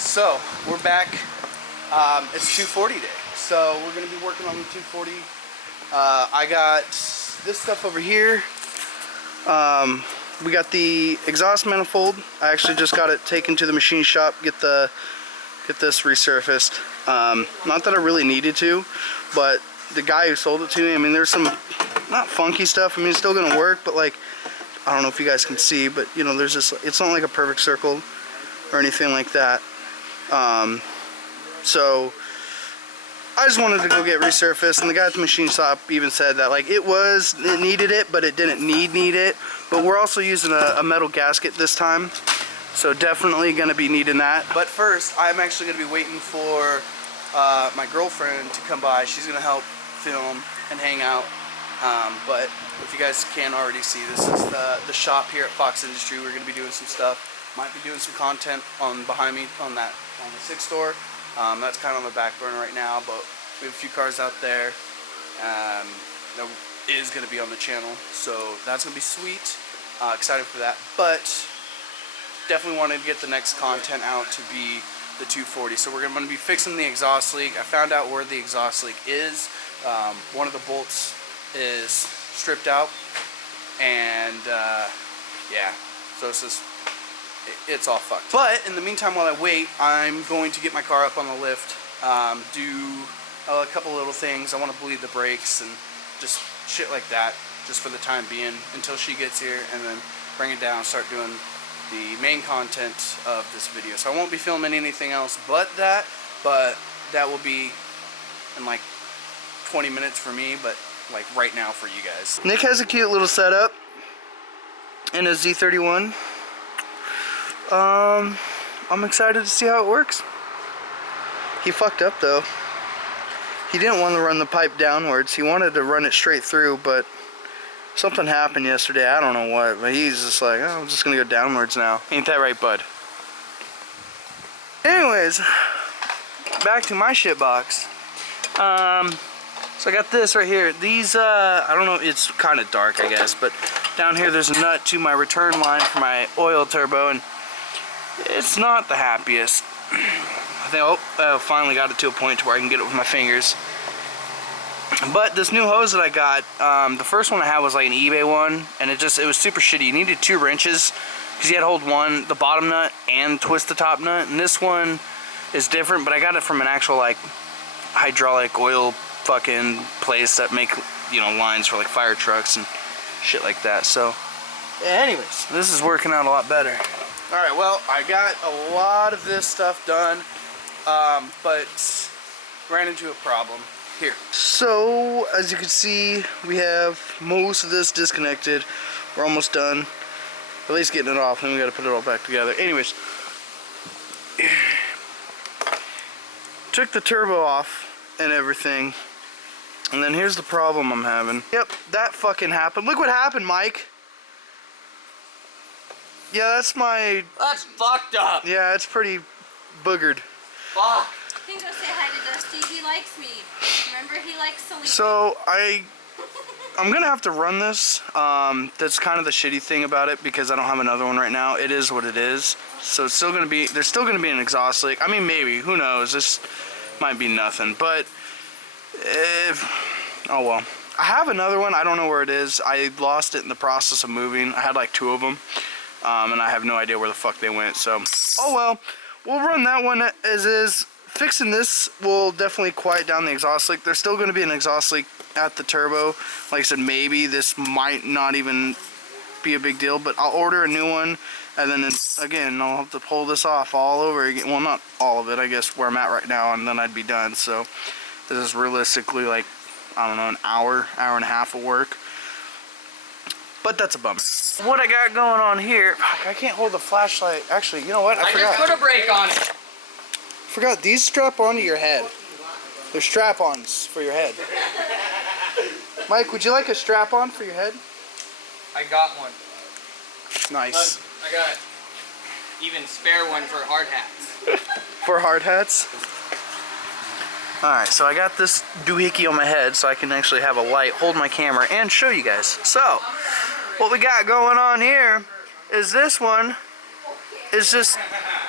So we're back. It's 240 day, so we're gonna be working on the 240. I got this stuff over here. We got the exhaust manifold. I actually just got it taken to the machine shop, get this resurfaced. Not that I really needed to, but the guy who sold it to me, I mean, there's some not funky stuff. I mean, it's still gonna work, but like, I don't know if you guys can see, but you know, there's this. It's not like a perfect circle or anything like that. So I just wanted to go get resurfaced, and the guy at the machine shop even said that like it needed it, but it didn't need it. But we're also using a metal gasket this time, so definitely gonna be needing that. But first, I'm actually gonna be waiting for my girlfriend to come by. She's gonna help film and hang out. But if you guys can already see, this is the shop here at Fox Industry. We're gonna be doing some stuff. Might be doing some content on behind me on the 6 store. That's kind of on the back burner right now, but we have a few cars out there that is going to be on the channel, so that's going to be sweet. Excited for that, but definitely wanted to get the next content out to be the 240. So we're going to be fixing the exhaust leak. I found out where the exhaust leak is. One of the bolts is stripped out, and yeah, so it's all fucked. But in the meantime, while I wait, I'm going to get my car up on the lift, do a couple little things. I want to bleed the brakes and just shit like that, just for the time being, until she gets here, and then bring it down, start doing the main content of this video. So I won't be filming anything else but that will be in like 20 minutes for me, but like right now for you guys. Nick has a cute little setup in a Z31. I'm excited to see how it works. He fucked up though. He didn't want to run the pipe downwards. He wanted to run it straight through, but something happened yesterday. I don't know what, but he's just like, oh, I'm just gonna go downwards now. Ain't that right, bud? Anyways, back to my shit box. So I got this right here. These, I don't know, it's kind of dark, I guess, but down here there's a nut to my return line for my oil turbo, and it's not the happiest. I think I finally got it to a point to where I can get it with my fingers. But this new hose that I got, the first one I had was like an eBay one, and it was super shitty. You needed 2 wrenches because you had to hold the bottom nut and twist the top nut. And this one is different, but I got it from an actual like hydraulic oil fucking place that make, you know, lines for like fire trucks and shit like that. So anyways, this is working out a lot better. Alright, well, I got a lot of this stuff done, but ran into a problem here. So, as you can see, we have most of this disconnected. We're almost done. At least getting it off, then we gotta put it all back together. Anyways, took the turbo off and everything, and then here's the problem I'm having. Yep, that fucking happened. Look what happened, Mike. Yeah, that's fucked up. Yeah, it's pretty boogered. Fuck. You can go say hi to Dusty. He likes me. Remember, he likes Selena. So I'm gonna have to run this. That's kind of the shitty thing about it, because I don't have another one right now. It is what it is. So it's still gonna be. There's still gonna be an exhaust leak. I mean, maybe. Who knows? This might be nothing. But oh well. I have another one. I don't know where it is. I lost it in the process of moving. I had like 2 of them. And I have no idea where the fuck they went, so oh well, we'll run that one as is. Fixing this will definitely quiet down the exhaust leak. There's still going to be an exhaust leak at the turbo. Like I said, maybe this might not even be a big deal, but I'll order a new one, and then again I'll have to pull this off all over again. Well, not all of it, I guess, where I'm at right now, and then I'd be done. So this is realistically like, I don't know, an hour and a half of work. But that's a bummer. What I got going on here, I can't hold the flashlight. Actually, you know what? I forgot. Just put a brake on it. Forgot, these strap onto your head. They're strap-ons for your head. Mike, would you like a strap-on for your head? I got one. Nice. Look, I got even spare one for hard hats. For hard hats? Alright, so I got this doohickey on my head so I can actually have a light, hold my camera, and show you guys. So, what we got going on here is this one is just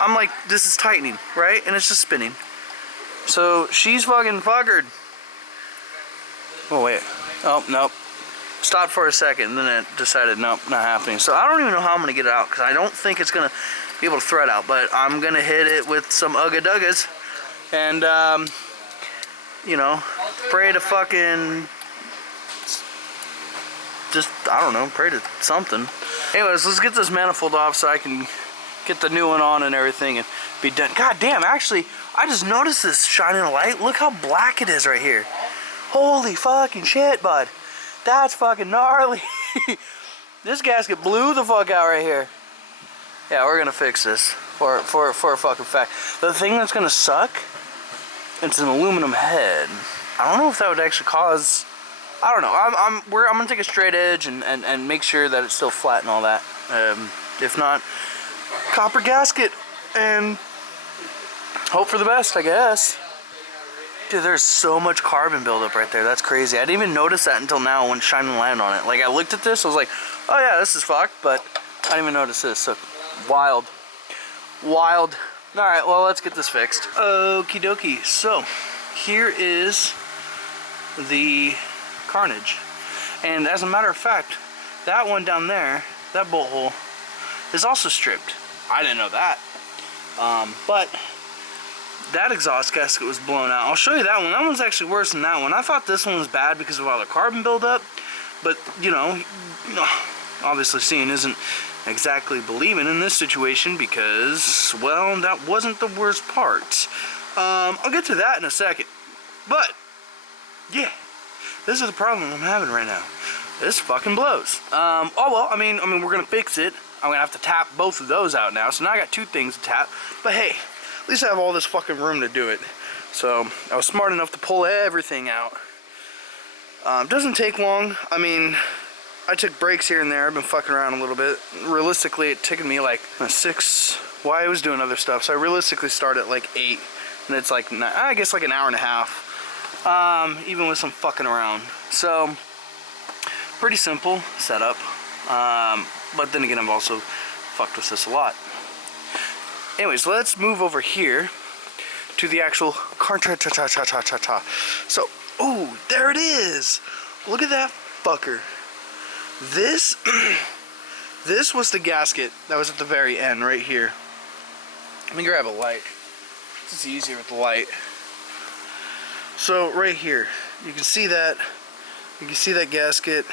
I'm like, this is tightening, right? And it's just spinning. So she's fucking fuckered. Oh wait, oh nope. Stopped for a second and then it decided nope, not happening. So I don't even know how I'm gonna get it out because I don't think it's gonna be able to thread out, but I'm gonna hit it with some Ugga Duggas and you know, pray to fucking just, I don't know, pray to something. Anyways, let's get this manifold off so I can get the new one on and everything and be done. God damn, actually, I just noticed this shining a light. Look how black it is right here. Holy fucking shit, bud. That's fucking gnarly. This gasket blew the fuck out right here. Yeah, we're gonna fix this for a fucking fact. The thing that's gonna suck, it's an aluminum head. I don't know if that would actually cause, I don't know. I'm gonna take a straight edge and make sure that it's still flat and all that. If not, copper gasket and hope for the best, I guess. Dude, there's so much carbon buildup right there. That's crazy. I didn't even notice that until now when shining light on it. Like, I looked at this, I was like, oh yeah, this is fucked, but I didn't even notice this. So, wild. Wild. Alright, well, let's get this fixed. Okie dokie. So, here is the carnage. And as a matter of fact, that one down there, that bolt hole, is also stripped. I didn't know that. But that exhaust gasket was blown out. I'll show you that one. That one's actually worse than that one. I thought this one was bad because of all the carbon buildup, but you know, obviously seeing isn't exactly believing in this situation because, well, that wasn't the worst part. I'll get to that in a second. But yeah, this is the problem I'm having right now. This fucking blows. Oh well, I mean, we're gonna fix it. I'm gonna have to tap both of those out now. So now I got two things to tap. But hey, at least I have all this fucking room to do it. So I was smart enough to pull everything out. Doesn't take long. I mean, I took breaks here and there. I've been fucking around a little bit. Realistically, it took me like 6. Well, I was doing other stuff. So I realistically started at like 8. And it's like, I guess like an hour and a half. Even with some fucking around. So, pretty simple setup. But then again, I've also fucked with this a lot. Anyways, let's move over here to the actual car. So, oh, there it is. Look at that fucker. This, this was the gasket that was at the very end right here. Let me grab a light. This is easier with the light. So right here, you can see that. You can see that gasket.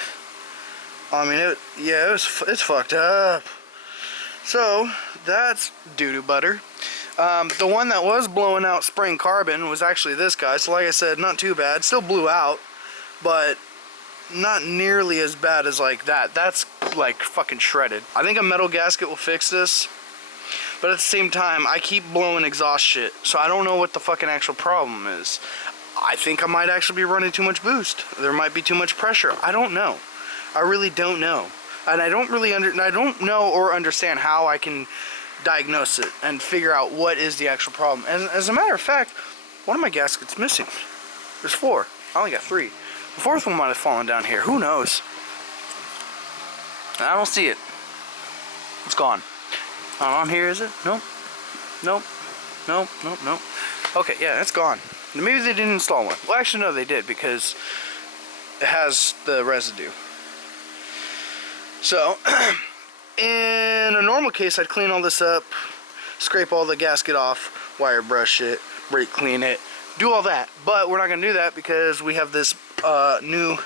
I mean, it's fucked up. So that's doo-doo butter. The one that was blowing out spraying carbon was actually this guy. So like I said, not too bad. Still blew out, but not nearly as bad as like that. That's like fucking shredded. I think a metal gasket will fix this. But at the same time, I keep blowing exhaust shit. So I don't know what the fucking actual problem is. I think I might actually be running too much boost. There might be too much pressure. I don't know. I really don't know. And I don't really I don't know or understand how I can diagnose it and figure out what is the actual problem. And as a matter of fact, one of my gaskets missing. There's 4. I only got 3. The 4th one might have fallen down here. Who knows? I don't see it. It's gone. On here, is it? Nope. Nope. Nope. Nope. Nope. Okay, yeah, it's gone. Maybe they didn't install one. Well, actually, no, they did because it has the residue. So, in a normal case, I'd clean all this up, scrape all the gasket off, wire brush it, brake clean it, do all that. But we're not going to do that because we have this new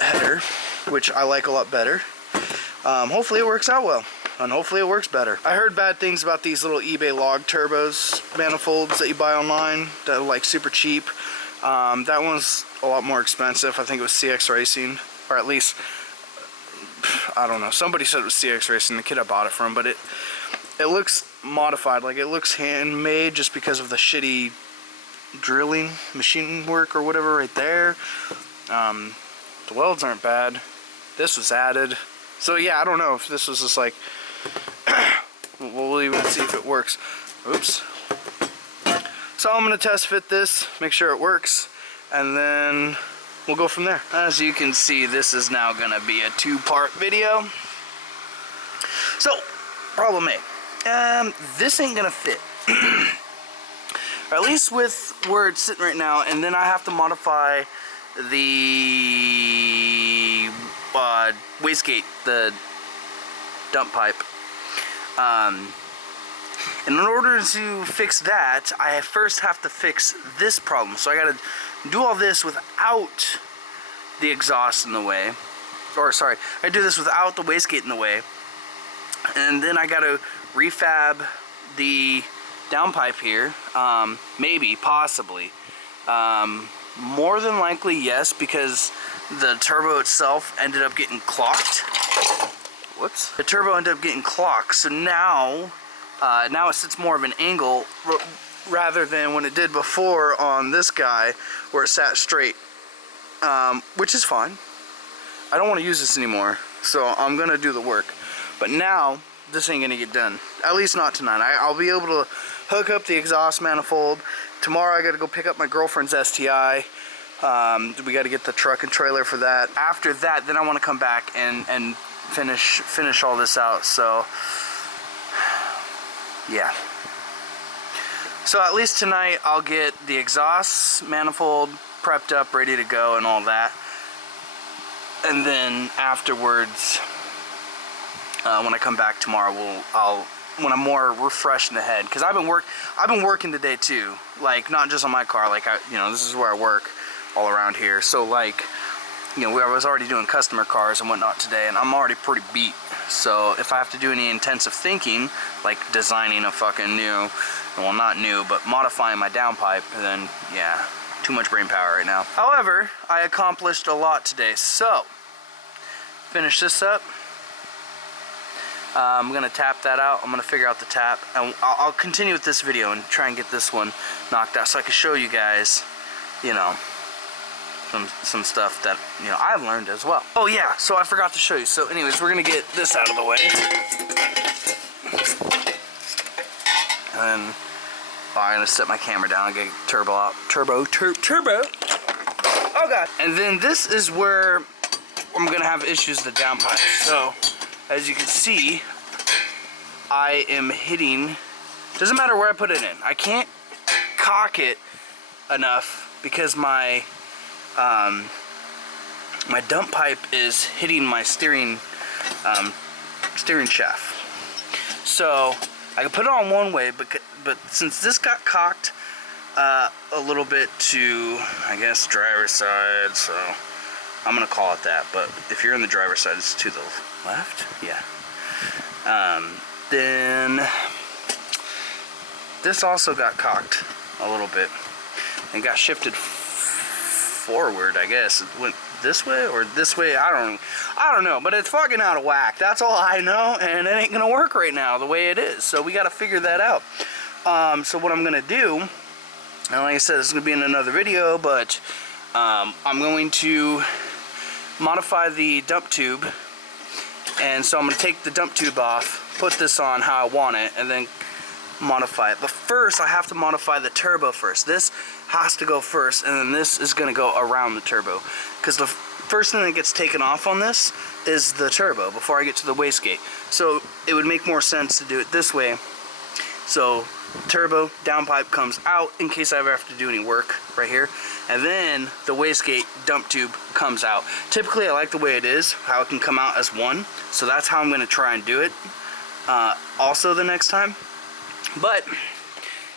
header, which I like a lot better. Hopefully it works out well. And hopefully it works better. I heard bad things about these little eBay log turbos manifolds that you buy online that are like super cheap. That one's a lot more expensive. I think it was CX Racing, or at least, I don't know. Somebody said it was CX Racing, the kid I bought it from, but it looks modified. Like it looks handmade just because of the shitty drilling machine work or whatever right there. The welds aren't bad. This was added. So yeah, I don't know if this was just like, we'll even see if it works. Oops. So I'm gonna test fit this, make sure it works, and then we'll go from there. As you can see, this is now gonna be a 2-part video. So, problem A. this ain't gonna fit. Or at least with where it's sitting right now, and then I have to modify the wastegate, the dump pipe. And in order to fix that, I first have to fix this problem. So I gotta do all this without the exhaust in the way. Or sorry, I do this without the wastegate in the way. And then I gotta refab the downpipe here. Maybe, possibly. More than likely, yes, because the turbo itself ended up getting clocked. Whoops. The turbo ended up getting clocked, so now it sits more of an angle rather than when it did before on this guy where it sat straight, which is fine. I don't want to use this anymore, so I'm gonna do the work. But now this ain't gonna get done, at least not tonight. I'll be able to hook up the exhaust manifold. Tomorrow I gotta go pick up my girlfriend's STI. We gotta get the truck and trailer for that. After that, then I want to come back and finish all this out. So yeah. So at least tonight I'll get the exhaust manifold prepped up, ready to go, and all that. And then afterwards, when I come back tomorrow, when I'm more refreshed in the head, because I've been working today too, like not just on my car, like this is where I work all around here. So like, I was already doing customer cars and whatnot today, and I'm already pretty beat. So if I have to do any intensive thinking, like designing a fucking new, well not new, but modifying my downpipe, then yeah, too much brain power right now. However, I accomplished a lot today. So finish this up. I'm gonna tap that out. I'm gonna figure out the tap, and I'll continue with this video and try and get this one knocked out so I can show you guys, some stuff that I've learned as well. Oh yeah, so I forgot to show you. So anyways, we're gonna get this out of the way, and then I'm gonna set my camera down and get turbo out. Turbo. Oh god. And then this is where I'm gonna have issues with the downpipe. So as you can see, I am hitting, doesn't matter where I put it in, I can't cock it enough because my my dump pipe is hitting my steering shaft. So I can put it on one way, but since this got cocked a little bit to, I guess, driver's side, so I'm gonna call it that, but if you're in the driver's side, it's to the left, yeah. Then this also got cocked a little bit and got shifted forward, I guess. It went this way or this way, I don't know, but it's fucking out of whack. That's all I know, and it ain't gonna work right now the way it is, so we gotta figure that out. So what I'm gonna do, and like I said, this is gonna be in another video, but I'm going to modify the dump tube. And so I'm going to take the dump tube off, put this on how I want it, and then modify it. But first, I have to modify the turbo first. This has to go first, and then this is going to go around the turbo. Because the first thing that gets taken off on this is the turbo before I get to the wastegate. So it would make more sense to do it this way. So turbo, downpipe comes out in case I ever have to do any work right here. And then the wastegate dump tube comes out. Typically I like the way it is, how it can come out as one. So that's how I'm going to try and do it also the next time. But,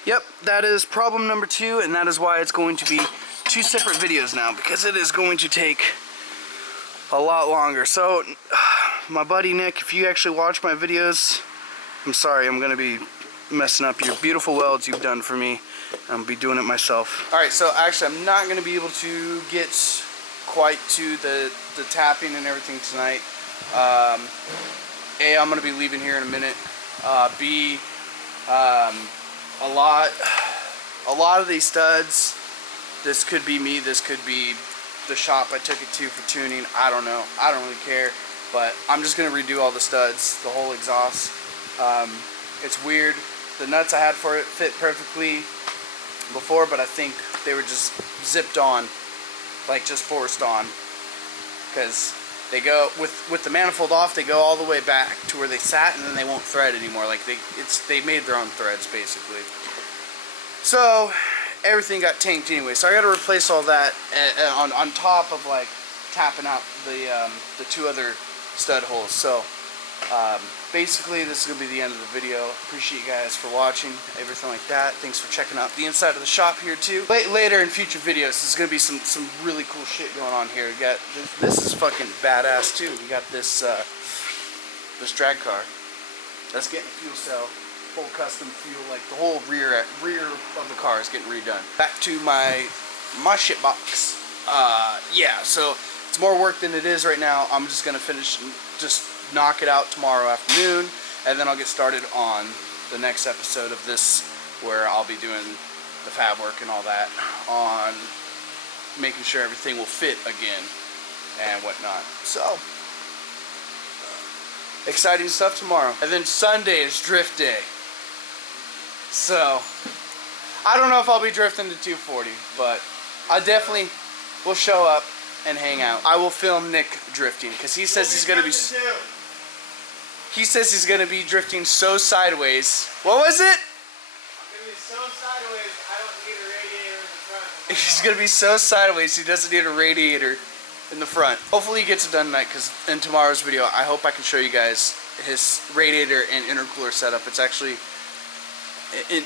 yep, that is problem number 2, and that is why it's going to be 2 separate videos now, because it is going to take a lot longer. So, my buddy Nick, if you actually watch my videos, I'm sorry, I'm going to be messing up your beautiful welds you've done for me. I'll be doing it myself. Alright, so actually I'm not going to be able to get quite to the tapping and everything tonight. A, I'm going to be leaving here in a minute. B, a lot of these studs, this could be me, this could be the shop I took it to for tuning, I don't know, I don't really care, but I'm just going to redo all the studs, the whole exhaust. It's weird, the nuts I had for it fit perfectly before, but I think they were just zipped on, like just forced on, because They go with the manifold off. They go all the way back to where they sat, and then they won't thread anymore. Like they made their own threads basically. So everything got tanked anyway. So I got to replace all that on top of like tapping out the two other stud holes. So basically this is gonna be the end of the video. Appreciate you guys for watching, everything like that. Thanks for checking out the inside of the shop here too. Later in future videos, there's gonna be some really cool shit going on here. We got this is fucking badass too. We got this this drag car that's getting a fuel cell, full custom fuel, like the whole rear of the car is getting redone. Back to my shit box. Yeah, so it's more work than it is right now. I'm just gonna finish, just knock it out tomorrow afternoon, and then I'll get started on the next episode of this, where I'll be doing the fab work and all that, on making sure everything will fit again and whatnot. So exciting stuff tomorrow. And then Sunday is drift day. So I don't know if I'll be drifting to 240, but I definitely will show up and hang out. I will film Nick drifting because he says he's gonna be. He says he's gonna be drifting so sideways. What was it? I'm gonna be so sideways. I don't need a radiator in the front. He's gonna be so sideways he doesn't need a radiator in the front. Hopefully he gets it done tonight, because in tomorrow's video I hope I can show you guys his radiator and intercooler setup. It's actually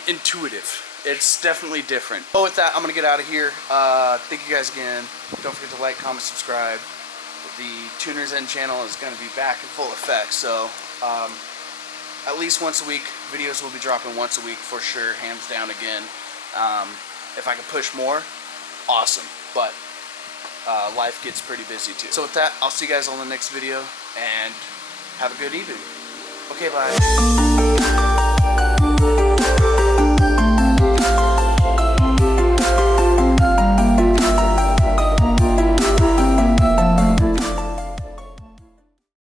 intuitive. It's definitely different. But with that, I'm gonna get out of here. Thank you guys again. Don't forget to like, comment, subscribe. The Tuners End channel is gonna be back in full effect, so at least once a week, videos will be dropping once a week for sure, hands down again. If I can push more, awesome. But life gets pretty busy too. So with that, I'll see you guys on the next video, and have a good evening. Okay, bye.